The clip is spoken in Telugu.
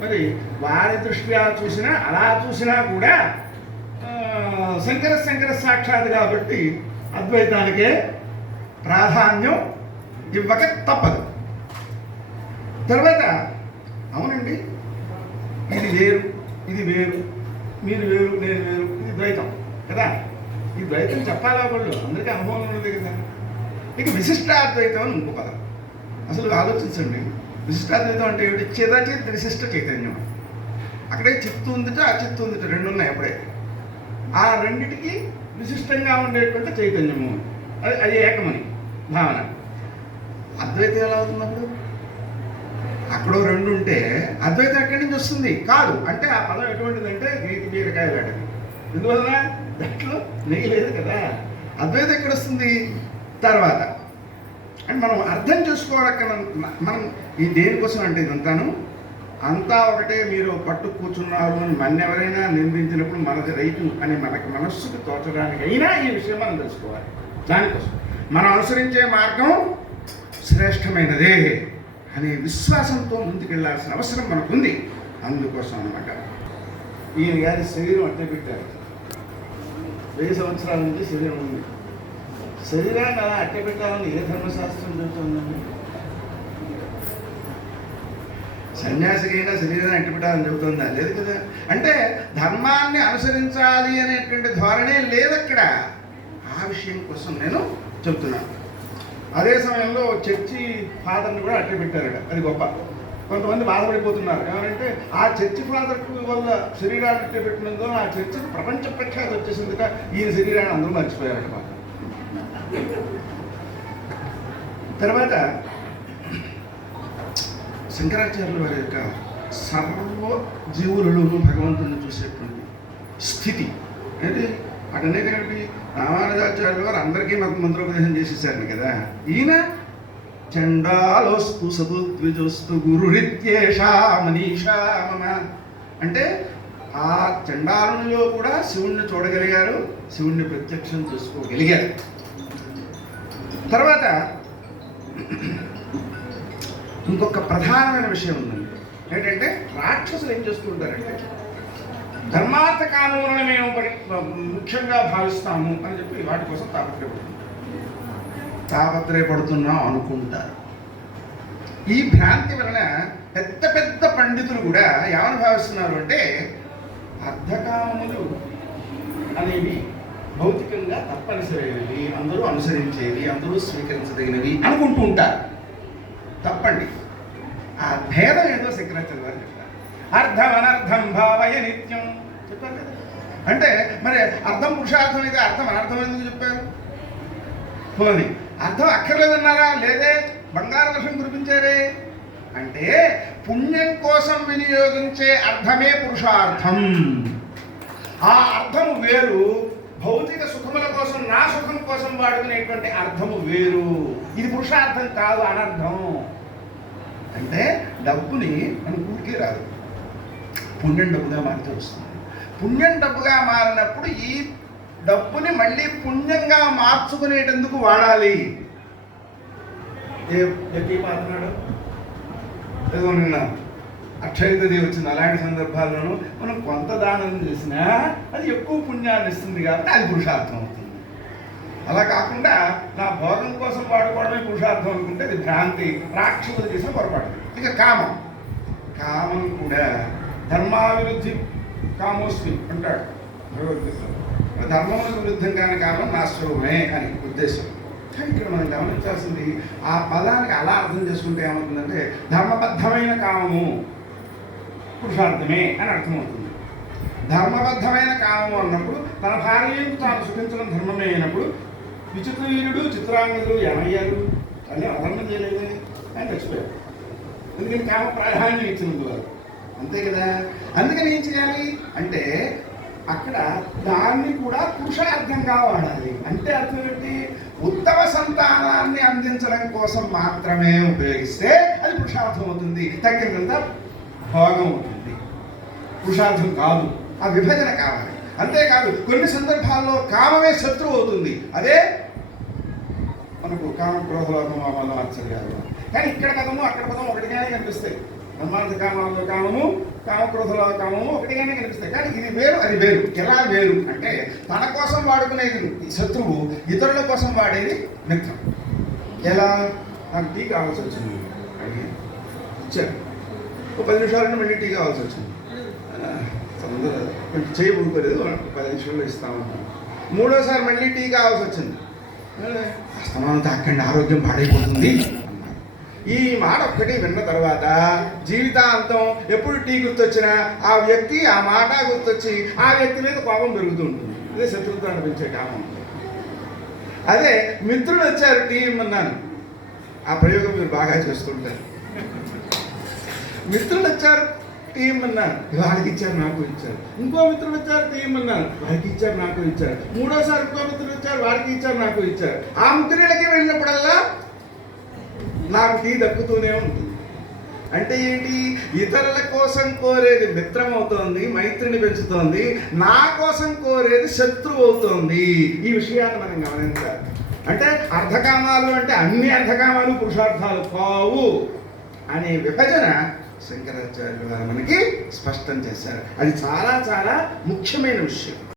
మరి వారి దృష్ట్యా చూసినా అలా చూసినా కూడా శంకర శంకర సాక్షాత్ కాబట్టి అద్వైతానికే ప్రాధాన్యం ఇవ్వక తప్పదు. తర్వాత అవునండి ఇది వేరు ఇది వేరు మీరు వేరు నేను వేరు ఇది ద్వైతం కదా? ఈ ద్వైతం చెప్పాలా వాళ్ళు? అందరికీ అనుభవం ఉన్నది కదా. ఇక విశిష్టాద్వైతం అని ఇంకో పదం. అసలు ఆలోచించండి. విశిష్టాద్వైతం అంటే ఏమిటి? చిదచిత్ విశిష్ట చైతన్యం. అక్కడే చిత్తు ఉందిట అచిత్తు ఉందిట రెండు ఉన్నాయి అప్పుడే. ఆ రెండిటికి విశిష్టంగా ఉండేటువంటి చైతన్యము. అది అది ఏకమని భావన. అద్వైతం ఎలా అవుతున్నప్పుడు అక్కడో రెండు ఉంటే అద్వైతం ఎక్కడి నుంచి వస్తుంది? కాదు. అంటే ఆ పదం ఎటువంటిదంటే నీతి బీరకాయ వేటది ఎందువలన? దాంట్లో నెయ్యి లేదు కదా. అద్వైతం ఎక్కడ వస్తుంది? తర్వాత. అంటే మనం అర్థం చేసుకోవడానికి మనం ఈ దేనికోసం అంటే ఇదంతాను? అంతా ఒకటే మీరు పట్టు కూర్చున్నారు అని మన్నెవరైనా నిందించినప్పుడు మనది రైతు అని మనకి మనస్సుకు తోచడానికి అయినా ఈ విషయం మనం తెలుసుకోవాలి. దానికోసం. మనం అనుసరించే మార్గం శ్రేష్టమైనదే అనే విశ్వాసంతో ముందుకెళ్ళాల్సిన అవసరం మనకుంది. అందుకోసం అన్నమాట. ఈయన గారి శరీరం అట్టే పెట్టారు. వెయ్యి సంవత్సరాల నుంచి శరీరం ఉంది. శరీరాన్ని అలా అట్టపెట్టాలని ఏ ధర్మశాస్త్రం చెబుతుందండి? సన్యాసికైనా శరీరాన్ని అట్టపెట్టాలని చెబుతుందా? లేదు కదా. అంటే ధర్మాన్ని అనుసరించాలి అనేటువంటి ధోరణే లేదు అక్కడ ఆ విషయం కోసం నేను చెప్తున్నాను. అదే సమయంలో చర్చి ఫాదర్ని కూడా అట్టే పెట్టారట అది గొప్ప. కొంతమంది బాధపడిపోతున్నారు. ఏమంటే ఆ చర్చి ఫాదర్ వల్ల శరీరాన్ని అట్టే పెట్టినందుకు ఆ చర్చి ప్రపంచ ప్రఖ్యాతి వచ్చేసిందిగా ఈయన శరీరాన్ని అందరూ మర్చిపోయారట తర్వాత శంకరాచార్యుల వారి యొక్క సర్వ జీవులలోనూ భగవంతుని చూసేటువంటి స్థితి. అంటే అటనేటువంటి రామానుజాచార్యుల వారు అందరికీ మాకు మంత్రోపదేశం చేసేసారు కదా. ఈయన చండాలోస్తు సదుద్విజోస్తు గురురిత్యేషా మనీషా మమ. అంటే ఆ చండాలంలో కూడా శివుణ్ణి చూడగలిగారు శివుణ్ణి ప్రత్యక్షం చేసుకోగలిగారు. తర్వాత ఇంకొక ప్రధానమైన విషయం ఉందండి ఏంటంటే రాక్షసులు ఏం చేస్తుంటారంటే ధర్మార్థ కానూనని మేము ముఖ్యంగా భావిస్తాము అని చెప్పి వాటి కోసం తాపత్రయపడుతున్నాం. తాపత్రయపడుతున్నాం అనుకుంటారు. ఈ భ్రాంతి వలన పెద్ద పెద్ద పండితులు కూడా ఏమని భావిస్తున్నారు అంటే అర్ధకామములు అనేవి భౌతికంగా తప్పనిసరైనవి అందరూ అనుసరించేవి అందరూ స్వీకరించదగినవి అనుకుంటూ ఉంటారు. తప్పండి. ఆ భేదం ఏదో శంకరాచార్య వారు చెప్తారు అర్థం అనర్థం భావయ నిత్యం. చెప్పారు కదా. అంటే మరి అర్థం పురుషార్థం అయితే అర్థం అనర్థం ఎందుకు చెప్పారు? పోని అర్థం అక్కర్లేదన్నారా? లేదే. బంగారు వర్షం కురిపించారే. అంటే పుణ్యం కోసం వినియోగించే అర్థమే పురుషార్థం. ఆ అర్థము వేరు. భౌతిక సుఖముల కోసం నా సుఖం కోసం వాడుకునేటువంటి అర్థము వేరు. ఇది పురుషార్థం కాదు అనర్థం. అంటే డబ్బుని మన ఊరికే రాదు. పుణ్యం డబ్బుగా మారితే వస్తుంది. పుణ్యం డబ్బుగా మారినప్పుడు ఈ డబ్బుని మళ్ళీ పుణ్యంగా మార్చుకునేటందుకు వాడాలి. ఏ ఏ మాట్లాడు ఏదో నిన్న అక్షయతది వచ్చింది. అలాంటి సందర్భాల్లోనూ మనం కొంత దానం చేసినా అది ఎక్కువ పుణ్యాన్ని ఇస్తుంది కాబట్టి అది పురుషార్థం అవుతుంది. అలా కాకుండా నా భోగం కోసం వాడుకోవడమే పురుషార్థం అనుకుంటే అది భ్రాంతి. రాక్షసులు చేసిన పొరపాటు. ఇక కామం. కామం కూడా ధర్మాభివృద్ధి కామోస్మి అంటాడు. భగవద్గీతలో. ధర్మములకు విరుద్ధంగానే కామం నా స్వరూపమే అని ఉద్దేశం. కానీ ఇక్కడ మనం గమనించాల్సింది ఆ పదానికి అలా అర్థం చేసుకుంటే ఏమవుతుందంటే ధర్మబద్ధమైన కామము. పురుషార్థమే అని అర్థమవుతుంది. ధర్మబద్ధమైన కామము అన్నప్పుడు తన భార్యను తాను సుఖించడం ధర్మమే అయినప్పుడు విచిత్రవీరుడు చిత్రాంగదులు ఏమయ్యారు అని అధర్మం చేయలేదే అని చచ్చిపోయారు ఎందుకని కామ ప్రాధాన్యం ఇచ్చినందు వారు అంతే కదా? అందుకని ఏం చేయాలి అంటే అక్కడ దాన్ని కూడా పురుషార్థంగా వాడాలి. అంటే అర్థం ఏంటి? ఉత్తమ సంతానాన్ని అందించడం కోసం మాత్రమే ఉపయోగిస్తే అది పురుషార్థం అవుతుంది. తగ్గినంత భోగం అవుతుంది. పురుషార్థం కాదు. ఆ విభజన కావాలి. అంతేకాదు కొన్ని సందర్భాల్లో కామమే శత్రువు అవుతుంది. అదే మనకు కామ క్రోధలోకం వల్ల ఆశ్చర్యాలు. కానీ ఇక్కడ పదము అక్కడ పదం ఒకటిగానే కనిపిస్తాయి. ధర్మార్థ కామాల్లో కామము కామక్రోధలో కామము ఒకటిగానే కనిపిస్తాయి. కానీ ఇది వేరు అది వేరు. ఎలా వేరు అంటే తన కోసం వాడుకునేది శత్రువు ఇతరుల కోసం వాడేది మిత్రం. ఎలా? నాకు టీ కావాల్సి వచ్చింది. అడిగి ఇచ్చారు ఒక పది నిమిషాలు మళ్ళీ టీ కావాల్సి వచ్చింది. తొందర కొంచెం చేయి ఊరుకోలేదు పది నిమిషాల్లో ఇస్తామన్నాను మూడోసారి మళ్ళీ టీ కావాల్సి వచ్చింది. అస్తమానం తాకండి ఆరోగ్యం పాడైపోతుంది. ఈ మాట ఒక్కటి విన్న తర్వాత జీవితాంతం ఎప్పుడు టీ గుర్తొచ్చినా ఆ వ్యక్తి ఆ మాట గుర్తొచ్చి ఆ వ్యక్తి మీద కోపం పెరుగుతూ ఉంటుంది. ఇదే శత్రుత్వం అనిపించే కామం. అదే మిత్రులు వచ్చారు టీ ఇమ్మన్నాను. ఆ ప్రయోగం మీరు బాగా చేస్తుంటారు. మిత్రులు వచ్చారు తీయమన్నారు వాడికి ఇచ్చారు నాకు ఇచ్చారు. ఇంకో మిత్రులు వచ్చారు తీయమన్నారు అన్నారు వాడికి ఇచ్చారు నాకు ఇచ్చారు. మూడోసారి ఇంకో మిత్రులు వచ్చారు వాడికి ఇచ్చారు నాకు ఇచ్చారు. ఆ మిత్రులకి వెళ్ళినప్పుడల్లా నాకు టీ దక్కుతూనే ఉంటుంది. అంటే ఏంటి? ఇతరుల కోసం కోరేది మిత్రం అవుతోంది మైత్రిని పెంచుతోంది నా కోసం కోరేది శత్రువు అవుతోంది. ఈ విషయాన్ని మనం గమనించాలి. అంటే అర్ధకామాలు అంటే అన్ని అర్ధకామాలు పురుషార్థాలు కావు అనే విభజన శంకరాచార్యులు గారు మనకి స్పష్టం చేశారు. అది చాలా చాలా ముఖ్యమైన విషయం.